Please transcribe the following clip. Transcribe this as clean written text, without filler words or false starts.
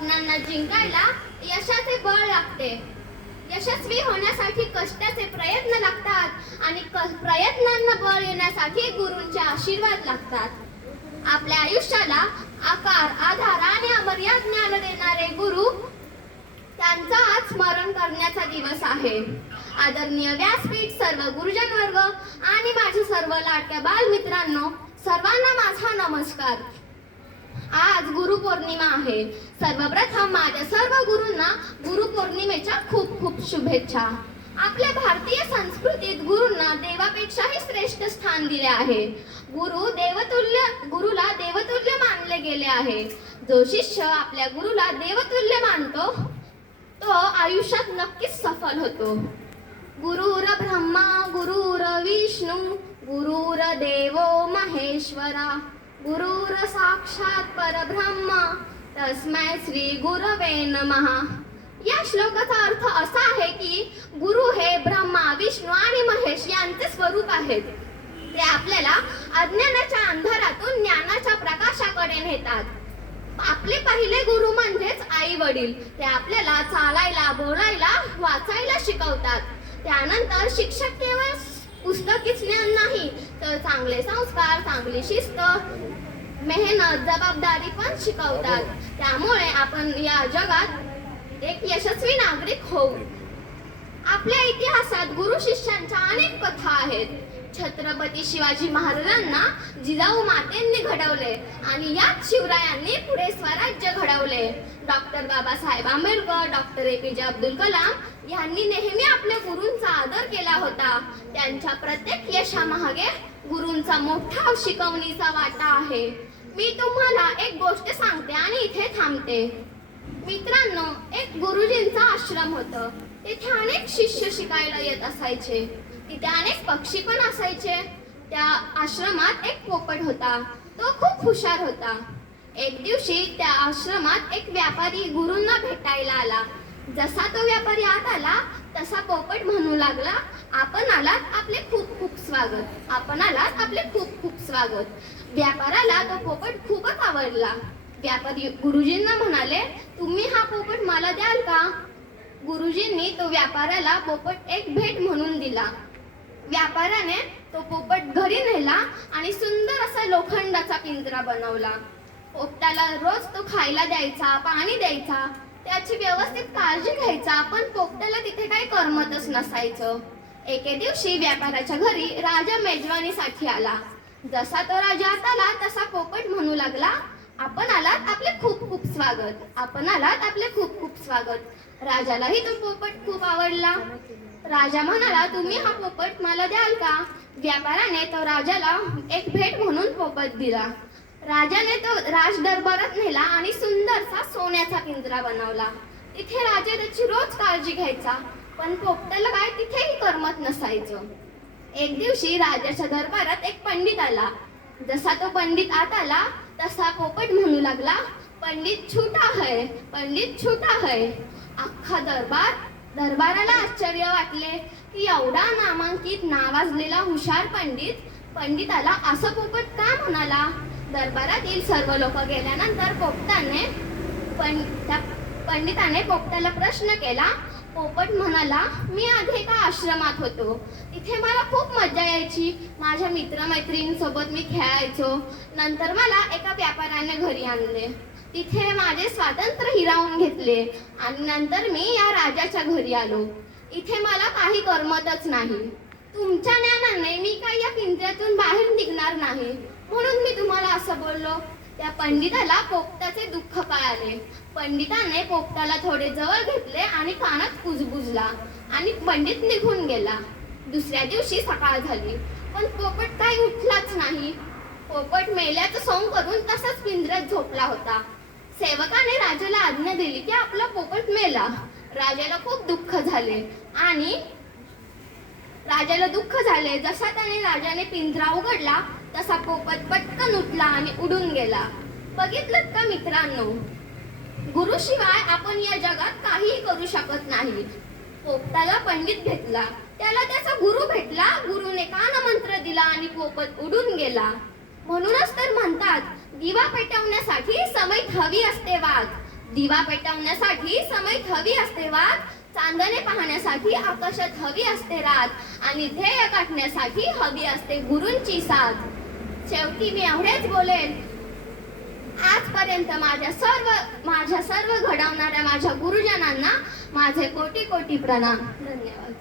स्वप्नांना जिंकायला यशाचे बळ लागते. यशस्वी होण्यासाठी कष्टाचे प्रयत्न लागतात आणि प्रयत्नांना बळ येण्यासाठी गुरूंचे आशीर्वाद लागतात. आपल्या आयुष्याला आकार, आधार आणि अमर्याद ज्ञान देणारे गुरु, त्यांचा आज स्मरण करण्याचा दिवस आहे. आदरणीय व्यासपीठ, सर्व गुरुजन वर्ग आणि माझ्या सर्व लाडक्या बालमित्रांनो, सर्वांना माझा नमस्कार. आज गुरुपौर्णिमा आहे. सर्वप्रथम माझ्या सर्व गुरूंना गुरुपौर्णिमेच्या खूप खूप शुभेच्छा. आपल्या भारतीय संस्कृतीत गुरूंना देवापेक्षाही श्रेष्ठ स्थान दिले आहे. गुरुला देवतुल्य मानले गेले आहे. जो शिष्य आपल्या गुरुला देवतुल्य मानतो तो आयुष्यात नक्कीच सफल होतो. गुरुर ब्रह्मा गुरुर विष्णू गुरुर देवो महेश्वरा गुरुर साक्षात परब्रह्म तस्मै श्री गुरवे नमः. या श्लोकाचा अर्थ असा आहे की गुरु हे ब्रह्मा, विष्णू आणि महेश यांचे स्वरूप आहेत. ते आपल्याला अज्ञानाच्या अंधारातून ज्ञानाच्या प्रकाशाकडे नेतात. आपले पहिले गुरु म्हणजेच आई वडील. ते आपल्याला चालायला, बोलायला, वाचायला शिकवतात. त्यानंतर शिक्षक केवळ पुस्तकी ज्ञान नाही तर चांगले संस्कार, चांगली शिस्त, मेहनत, जबाबदारी पण शिकवतात. त्यामुळे आपण या जगात एक यशस्वी नागरिक होऊ. आपल्या इतिहासात गुरु शिष्यांच्या अनेक कथा आहेत. छत्रपती शिवाजी महाराजांना जिजाऊ मातेंनी घडवले आणि याच शिवरायांनी पुढे स्वराज्य घडवले. Doctor Babasaheb Ambedkar, doctor APJ Abdul Kalam यांनी नेहमी आपल्या गुरूंचा आदर केला होता. त्यांच्या प्रत्येक यशामागे गुरूंचा मोठा शिकवणीचा वाटा आहे. मी तुम्हाला एक गोष्ट सांगते आणि इथे थांबते. मित्रांनो, एक गुरुजींचा आश्रम होता. तिथे अनेक शिष्य शिकायला येत असायचे. तिथे अनेक पक्षी पण असायचे. त्या आश्रमात एक पोपट होता. तो खूप हुशार होता. एक दिवशी त्या आश्रमात एक व्यापारी गुरूंना भेटायला आला. जसा तो व्यापारी आत आला तसा पोपट म्हणू लागला, आपण आलात, आपले खूप खूप स्वागत. आपण आलात, आपले खूप खूप स्वागत. व्यापाराला तो पोपट खूपच आवडला. व्यापारी गुरुजींना म्हणाले, तुम्ही हा पोपट मला द्याल का? गुरुजींनी तो व्यापाऱ्याला पोपट एक भेट म्हणून दिला. व्यापाऱ्याने तो पोपट घरी नेला आणि सुंदर असा लोखंडाचा पिंजरा बनवला. पोपटाला रोज तो खायला द्यायचा, पाणी द्यायचा, त्याची व्यवस्थित काळजी घ्यायचा. पण पोपटाला तिथे काही करमतच नसायचं. एके दिवशी व्यापाऱ्याच्या घरी राजा मेजवानीसाठी आला. जसा तो राजा आत आला तसा पोपट म्हणू लागला, आपण आलात, आपले खूप खूप स्वागत. आपण आलात, आपले खूप खूप स्वागत. राजालाही तो पोपट खूप आवडला. राजा म्हणाला, तुम्ही हा पोपट मला द्याल का? व्यापाऱ्याने तो राजाला एक भेट म्हणून पोपट दिला. राजाने तो राज दरबारात नेला आणि सुंदरसा सोन्याचा पिंजरा बनवला. तिथे राजा त्याची रोज काळजी घ्यायचा. पण पोपटाला काय तिथेही करमत नसायचं. एक दिवशी राजाच्या दरबारात एक पंडित आला. जसा तो पंडित आत आला तसा पोपट म्हणू लागला, पंडित छूटा है, पंडित छूटा है. अख्खा दरबाराला आश्चर्य वाटले की एवढा नामांकित, नावाजलेला हुशार पंडिताला असं पोपट का म्हणाला. दरबारातील सर्व लोक गेल्यानंतर पंडिताने पोपटाला प्रश्न केला. पोपट म्हणाला, मी आधी एका आश्रमात होतो. तिथे मला खूप मजा यायची. माझ्या मित्रमैत्रिणींसोबत मी खेळायचो. नंतर मला एका व्यापाऱ्याने घरी आणले. तिथे माझे स्वातंत्र्य हिरावून घेतले आणि नंतर मी या राजाच्या घरी आलो. इथे मला काही करमतच नाही. तुमच्या ज्ञानाने मी काही या पिंजऱ्यातून बाहेर निघणार नाही, म्हणून मी तुम्हाला असं बोललो. त्या पंडिताला पोपटाचे दुःख कळाले. पंडिताने पोपटाला थोडे जवळ घेतले आणि कानात कुजबुजला आणि पंडित निघून गेला. दुसऱ्या दिवशी सकाळ झाली पण पोपट काही उठलाच नाही. पोपट मेल्याचं सोंग करून तसाच पिंजऱ्यात झोपला होता. सेवकाने राजाला आज्ञा दिली की आपला पोपट मेला. राजाला खूप दुःख झाले. जसा त्याने राजाने पिंजरा उघडला तसा पोपट पटकन उठला आणि उडून गेला. बघितलं का मित्रांनो, गुरुशिवाय आपण या जगात काहीही करू शकत नाही. पोपटाला पंडित भेटला, त्याला त्याचा गुरु भेटला. गुरुने कानमंत्र दिला आणि पोपट उडून गेला. म्हणूनच तर म्हणतात, दिवा पेटवण्यासाठी समईत हवी असते वाघ. दिवा पेटवण्यासाठी समईत हवी असते वात, चांदणे पाहण्यासाठी आकाशात हवी असते रात आणि ध्येय गाठण्यासाठी हवी असते गुरूंची साथ. शेवटी मी एवढेच बोलेन, आजपर्यंत माझ्या सर्व घडवणाऱ्या माझ्या गुरुजनांना माझे कोटी कोटी प्रणाम. धन्यवाद.